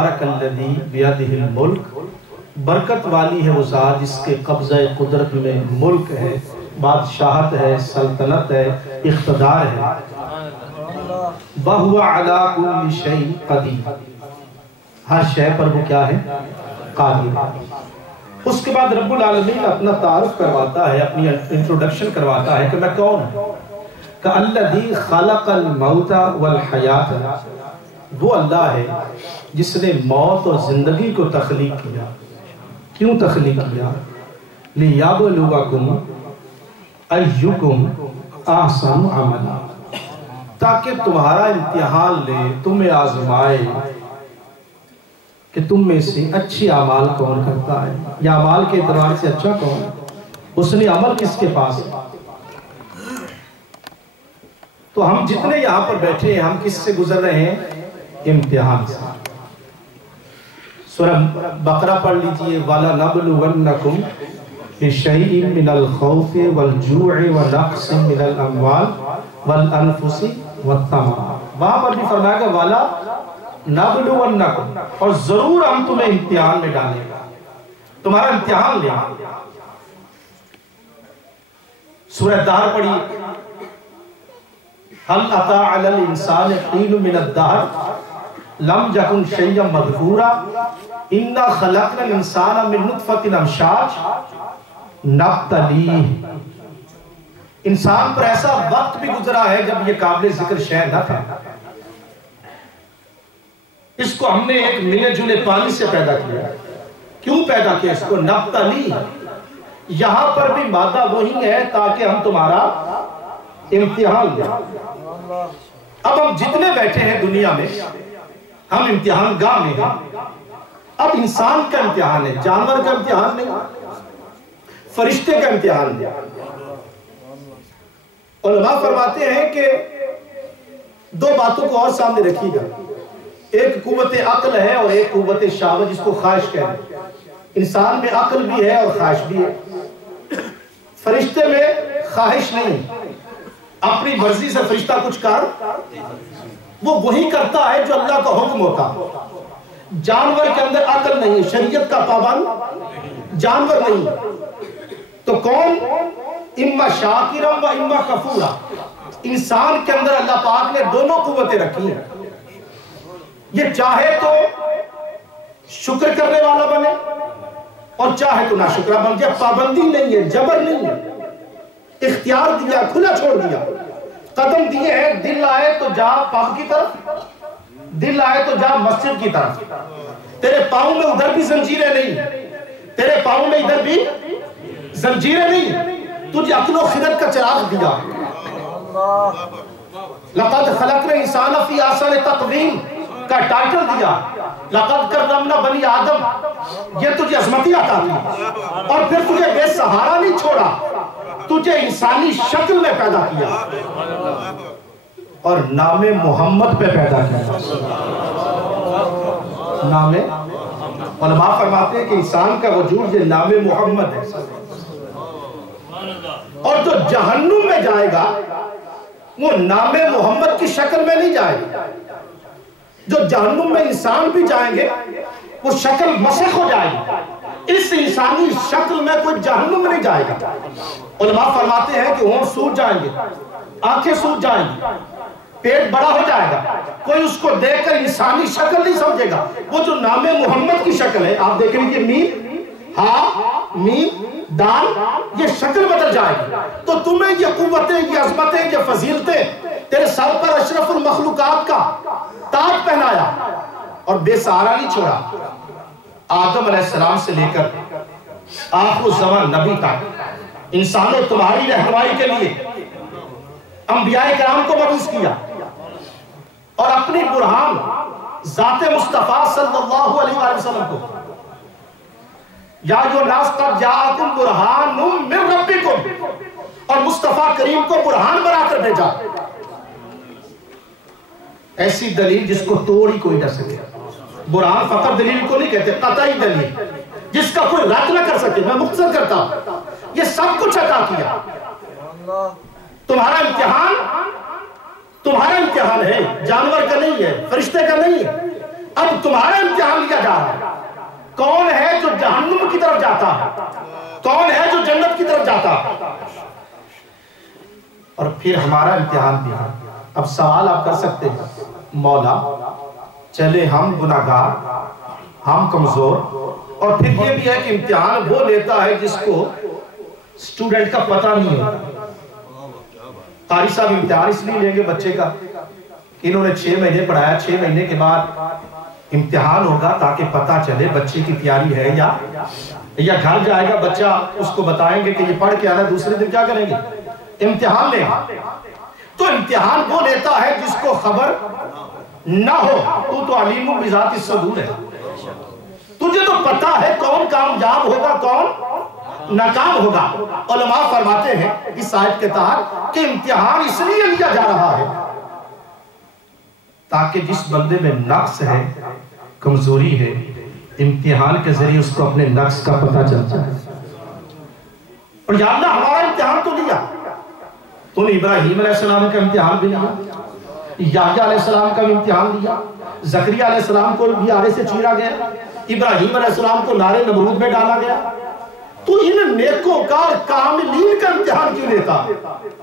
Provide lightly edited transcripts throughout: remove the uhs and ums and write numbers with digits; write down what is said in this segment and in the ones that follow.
تبارک الذی بیدہ الملک، برکت والی ہے وہ ذات جس کے قبضہ قدرت میں ملک ہے، بادشاہت ہے، سلطنت ہے، اقتدار ہے۔ وَهُوَ عَلَىٰ كُلِّ شَيْءٍ قَدِيرٌ، ہر شے پر وہ کیا ہے؟ قادر ہے۔ اس کے بعد رب العالمین اپنا تعارف کرواتا ہے، اپنی انٹروڈکشن کرواتا ہے کہ میں کون ہوں۔ کَالَّذِي خَلَقَ الْمَوْتَ وَالْحَيَاةَ، وہ اللہ ہے جس نے موت اور زندگی کو تخلیق کیا۔ کیوں تخلیق کیا؟ لِيَبْلُوَكُمْ أَيُّكُمْ أَحْسَنُ عَمَلًا، تاکہ تمہارا امتحان لے، تمہیں آزمائے کہ تم میں سے اچھی اعمال کون کرتا ہے، یا اعمال کے اعتبار سے اچھا کون ہے، اس نے عمل کس کے پاس ہے۔ تو ہم جتنے یہاں پر بیٹھے ہیں، ہم کس سے گزر رہے ہیں؟ امتحان سے۔ سورہ بقرہ پڑھ لیجئے، وَلَنَبْلُوَنَّكُمْ بِشَيْءٍ مِّنَ الْخَوْفِ وَالْجُوعِ وَنَقْصٍ مِّنَ الْأَمْوَالِ وَالْأَنفُسِ وَالثَّمَرَاتِ، وہاں پر بھی فرمایا کہ وَلَنَبْلُوَنَّكُمْ، اور ضرور ہم تمہیں امتحان میں ڈالیں گے، تمہارا امتحان لیں۔ سورہ دہر پڑھی، هل أتى على الإنسان حين من الدهر لم يكن شيئا مذكورا إنا خلقنا الإنسان من نطفة أمشاج نبتليه، انسان پر ایسا وقت بھی گزرا ہے جب یہ قابل ذکر شے نہ تھا، اس کو ہم نے ایک ملے جلے پانی سے پیدا کیا۔ کیوں پیدا کیا اس کو؟ نبتلیہ، یہاں پر بھی مادہ وہی ہے تاکہ ہم تمہارا امتحان لیں۔ اب ہم جتنے بیٹھے ہیں دنیا میں، ہم امتحان گاہ میں ہیں۔ اب انسان کا امتحان ہے، جانور کا امتحان نہیں، فرشتے کا امتحان نہیں۔ علماء فرماتے ہیں کہ دو باتوں کو اور سامنے رکھیے گا، ایک قوت عقل ہے اور ایک قوت شہوت، جس کو خواہش کہتے ہیں۔ انسان میں عقل بھی ہے اور خواہش بھی ہے، فرشتے میں خواہش نہیں، اپنی مرضی سے فرشتہ کچھ کر وہ وہی کرتا ہے جو اللہ کا حکم ہوتا۔ جانور کے اندر عقل نہیں، شریعت کا پابند جانور نہیں۔ تو کون؟ اما شاکرا و اما کفورا، انسان کے اندر اللہ پاک نے دونوں قوتیں رکھی ہیں، یہ چاہے تو شکر کرنے والا بنے اور چاہے تو ناشکرہ بن جائے۔ پابندی نہیں ہے، جبر نہیں ہے، اختیار دیا، کھلا چھوڑ دیا، قدم دیے ہیں، دل آئے تو جا پاپ کی طرف، دل آئے تو جا مسجد کی طرف۔ تیرے پاؤں میں ادھر بھی زنجیریں نہیں، تیرے پاؤں میں ادھر بھی زنجیریں نہیں، تجھے عقل و خرد کا چراغ دیا۔ لقد خلقنا الانسان فی احسن تقویم کا ٹائٹل دیا، لقد کرمنا بنی آدم، یہ تجھے عظمتی عطا کی، اور پھر تجھے بے سہارا نہیں چھوڑا، تجھے انسانی شکل میں پیدا کیا اور نام محمد پہ پیدا کیا۔ نام، علماء فرماتے ہیں کہ انسان کا وجود یہ نام محمد ہے، اور جو جہنم میں جائے گا وہ نام محمد کی شکل میں نہیں جائے گا۔ جو جہنم میں انسان بھی جائیں گے وہ شکل مسخ ہو جائے گی، اس انسانی شکل میں کوئی جہنم میں نہیں جائے گا۔ علماء فرماتے ہیں کہ ہونٹ سوج جائیں گے، آنکھیں سوج جائیں گی، پیٹ بڑا ہو جائے گا، کوئی اس کو دیکھ کر انسانی شکل نہیں سمجھے گا، وہ جو نام محمد کی شکل ہے، آپ دیکھ لیجیے، میم، ہا، میم، دال، یہ شکل بدل جائے گی۔ تو تمہیں یہ قوتیں، یہ عظمتیں، یہ فضیلتیں، تیرے سر پر اشرف المخلوقات کا تاج پہنایا اور بے سہارا نہیں چھوڑا۔ آدم علیہ السلام سے لے کر آخر الزمان نبی تک انسانوں تمہاری رہنمائی کے لیے انبیاء کرام کو مبعوث کیا، اور اپنی برہان ذات مصطفیٰ صلی اللہ علیہ وآلہ وسلم کو، یا جو ناس قد جاءکم برہان من ربکم، اور مصطفیٰ کریم کو برہان بنا کر بھیجا، ایسی دلیل جس کو توڑ ہی کوئی نہ سکے۔ برہان فقط دلیل کو نہیں کہتے، قطعی دلیل جس کا کوئی رد نہ کر سکے۔ میں مختصر کرتا ہوں، یہ سب کچھ عطا کیا۔ تمہارا امتحان ہے، جانور کا نہیں ہے، فرشتے کا نہیں ہے، اب تمہارا امتحان لیا جا رہا ہے، کون ہے جو جہنم کی طرف جاتا ہے، کون ہے جو جنت کی طرف جاتا ہے. اور پھر ہمارا امتحان بھی ہے. اب سوال آپ کر سکتے ہیں، مولا چلے ہم گناہگار، ہم کمزور، اور پھر یہ بھی ہے کہ امتحان وہ لیتا ہے جس کو اسٹوڈنٹ کا پتہ نہیں ہوتا. قاری صاحب امتحان اس لیے لیں گے بچے کا کہ انہوں نے 6 مہینے پڑھایا، 6 مہینے کے بعد امتحان ہوگا تاکہ پتہ چلے بچے کی تیاری ہے یا گھر جائے گا بچہ اس کو بتائیں گے کہ یہ پڑھ کے آنا، دوسرے دن کیا کریں گے؟ امتحان لیں گے. تو امتحان وہ لیتا ہے جس کو خبر نہ ہو. تو علیم بذات الصدور ہے، تجھے تو پتا ہے کون کامیاب ہوگا کون ناکام ہوگا. علماء فرماتے ہیں اس آیت کے تحت کہ امتحان اس لیے لیا جا رہا ہے تاکہ جس بندے میں نقص ہے، کمزوری ہے، امتحان کے ذریعے اس کو اپنے نقص کا پتہ چلتا ہے. اور یا اللہ ہمارا امتحان تو لیا، تو نے ابراہیم علیہ السلام کا امتحان بھی لیا، یحییٰ علیہ السلام کا بھی امتحان لیا، زکریا علیہ السلام کو بھی آرے سے چیرا گیا، ابراہیم علیہ السلام کو نارے نمرود میں ڈالا گیا. تو ان نیکوں کا اور کاملین کا امتحان کیوں لیتا؟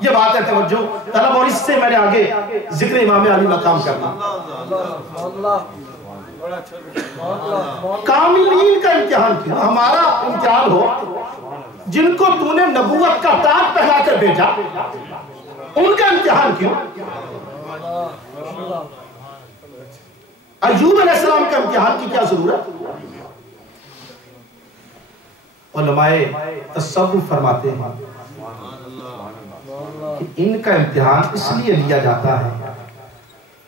یہ بات ہے توجہ طلب، اور اس سے میں نے آگے ذکر امام علی مقام کرنا. کاملین کا امتحان کیوں؟ ہمارا امتحان ہو جن کو تو نے نبوت کا تاج پہنا کر بھیجا، ان کا امتحان کیوں؟ ایوب علیہ السلام کا امتحان کی کیا ضرورت؟ علماء تصوف فرماتے ہیں کہ ان کا امتحان اس لیے لیا جاتا ہے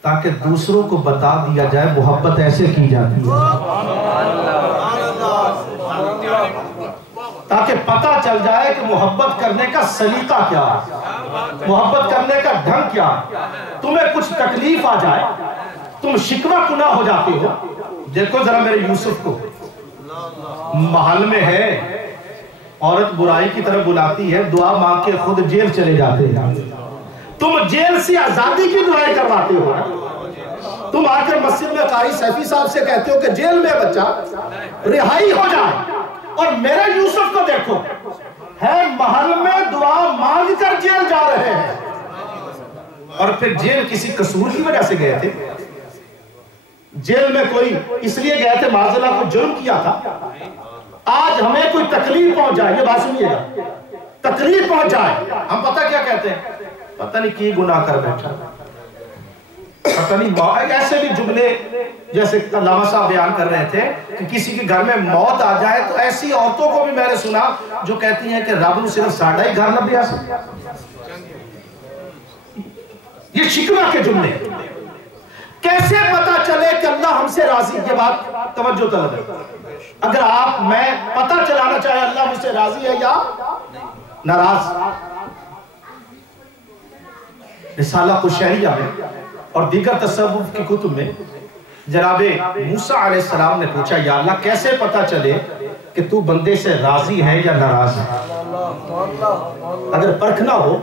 تاکہ دوسروں کو بتا دیا جائے محبت ایسے کی جاتی ہے، تاکہ پتہ چل جائے کہ محبت کرنے کا سلیقہ کیا ہے، محبت کرنے کا ڈھنگ کیا ہے. تمہیں کچھ تکلیف آ جائے، تم شکوہ کنا ہو جاتے ہو. دیکھو ذرا میرے یوسف کو، محل میں ہے، عورت برائی کی طرف بلاتی ہے، دعا مانگ کے خود جیل چلے جاتے ہیں. تم جیل سے آزادی کی دعائیں کرواتے ہو. تم آ کر مسجد میں قاری سیفی صاحب سے کہتے ہو کہ جیل میں بچہ رہائی ہو جائے، اور میرے یوسف کو دیکھو، ہے محل میں دعا مانگ کر جیل جا رہے ہیں. اور پھر جیل کسی قصور کی وجہ سے گئے تھے، جیل میں کوئی اس لیے گئے تھے معاذ اللہ کو جرم کیا تھا. آج ہمیں کوئی تکلیف پہنچ جائے، یہ بات سنیے گا، تکلیف پہنچ جائے، ہم پتہ کیا کہتے ہیں؟ پتہ نہیں کی گناہ کر بیٹھا، پتہ نہیں. ایسے بھی جملے جیسے علامہ صاحب بیان کر رہے تھے کہ کسی کے گھر میں موت آ جائے تو ایسی عورتوں کو بھی میں نے سنا جو کہتی ہیں کہ رب نو صرف ساڈا ہی گھر نہ بیا سکتا. یہ شکوہ کے جملے. کیسے پتہ چلے کہ اللہ ہم سے راضی؟ یہ بات توجہ طلب ہے. اگر آپ میں پتہ چلانا چاہے اللہ مجھ سے راضی ہے یا ناراض. رسالہ قشیریہ میں اور دیگر تصوف کی کتب میں جناب موسیٰ علیہ السلام نے پوچھا یا اللہ کیسے پتہ چلے کہ تو بندے سے راضی ہے یا ناراض ہے؟ اگر پرکھنا ہو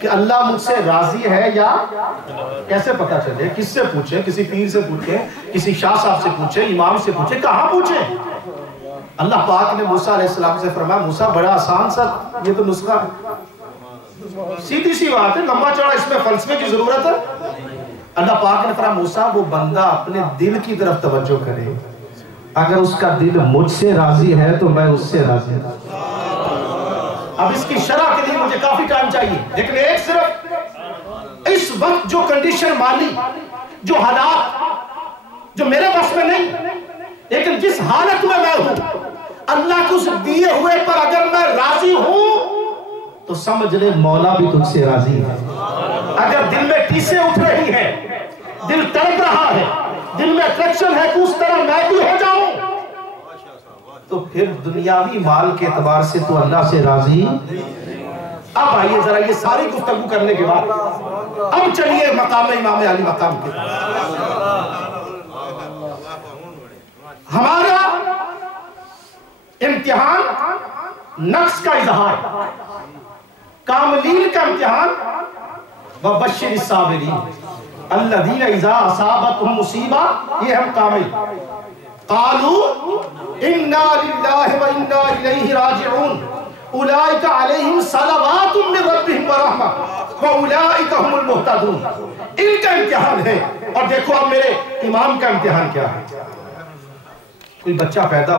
کہ اللہ مجھ سے راضی ہے یا، کیسے پتہ چلے؟ کس سے پوچھیں؟ کسی پیر سے پوچھیں، کسی شاہ صاحب سے پوچھیں، امام سے پوچھیں، کہاں پوچھیں؟ اللہ پاک نے موسیٰ علیہ السلام سے فرمایا موسیٰ بڑا آسان سا یہ تو نسخہ ہے، سیدھی سی بات ہے، لمبا چوڑا اس میں فلسفے کی ضرورت ہے. اللہ پاک نے فرمایا موسیٰ وہ بندہ اپنے دل کی طرف توجہ کرے، اگر اس کا دل مجھ سے راضی ہے تو میں اس سے راضی ہوں. اب اس کی شرح کے لیے مجھے کافی ٹائم چاہیے، لیکن ایک صرف اس وقت جو کنڈیشن مالی، جو حالات جو میرے بس میں نہیں، لیکن جس حالت میں ہوں، اللہ کو اس دیے ہوئے پر اگر میں راضی ہوں تو سمجھ لے مولا بھی تجھ سے راضی ہے. اگر دل میں ٹیسیں اٹھ رہی ہیں، دل تڑپ رہا ہے، دل میں اٹریکشن ہے کہ اس طرح میں بھی ہو جاؤں، تو پھر دنیاوی مال کے اعتبار سے تو اللہ سے راضی. اب آئیے ذرا یہ ساری گفتگو کرنے کے بعد اب چلیے مقام امام علی مقام کے. ہمارا امتحان نقص کا اظہار، کاملین کا امتحان وبشر الصابرین. الذین اذا اصابتهم مصیبہ، یہ ہم کامل، قالوا انا للہ و انا الیہ راجعون اولئک علیہم صلوات من ربہم ورحمہ واولئک هم المہتدون۔ ان کا امتحان ہے، اور دیکھو اب میرے امام کا امتحان کیا ہے۔ کوئی بچہ پیدا